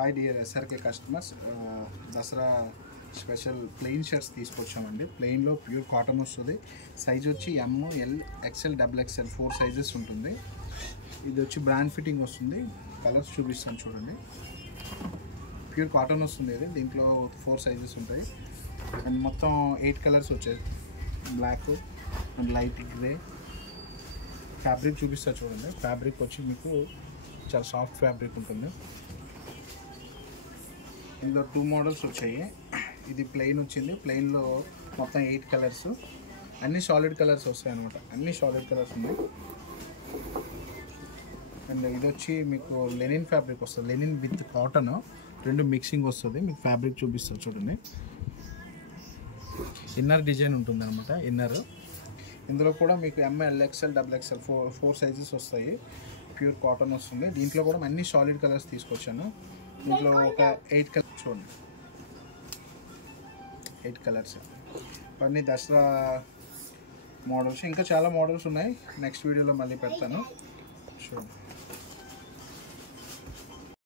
Hi dear SRK customers, Dasara special plain shirts తీసుకొచ్చామండి. ప్లెయిన్లో pure cotton వస్తుంది. సైజ్ వచ్చి M, L, XL, double XL 4 sizes ఉంటుంది. ఇది వచ్చి బ్రాండ్ ఫిట్టింగ్ వస్తుంది. కలర్స్ చూపిస్తాను చూడండి. ప్యూర్ కాటన్ వస్తుంది. ఇది దీంట్లో 4 సైజెస్ ఉంటాయి అండ్ మొత్తం 8 కలర్స్ వచ్చాయి. Black and light grey. Fabric చూపిస్తా చూడండి. ఫ్యాబ్రిక్ వచ్చి మీకు చాలా సాఫ్ట్ ఫ్యాబ్రిక్ ఉంటుంది. ఇందులో 2 మోడల్స్ వచ్చాయి. ఇది ప్లెయిన్ వచ్చింది. ప్లెయిన్లో మొత్తం 8 కలర్స్, అన్ని సాలిడ్ కలర్స్ వస్తాయి అన్నమాట. అన్ని సాలిడ్ కలర్స్ ఉన్నాయి. అండ్ ఇది వచ్చి మీకు లెనిన్ ఫ్యాబ్రిక్ వస్తుంది. లెనిన్ విత్ కాటన్ 2 మిక్సింగ్ వస్తుంది. మీకు ఫ్యాబ్రిక్ చూపిస్తారు చూడండి. ఇన్నర్ డిజైన్ ఉంటుంది అనమాట. ఇన్నర్ ఇందులో కూడా మీకు ML, XL, double XL 4 sizes వస్తాయి. ప్యూర్ కాటన్ వస్తుంది. దీంట్లో కూడా అన్ని సాలిడ్ కలర్స్ తీసుకొచ్చాను. దీంట్లో ఒక 8 కలర్స్ చూడండి. 8 కలర్స్ ఇవన్నీ దసరా మోడల్స్. ఇంకా చాలా మోడల్స్ ఉన్నాయి. నెక్స్ట్ వీడియోలో మళ్ళీ పెడతాను చూడండి.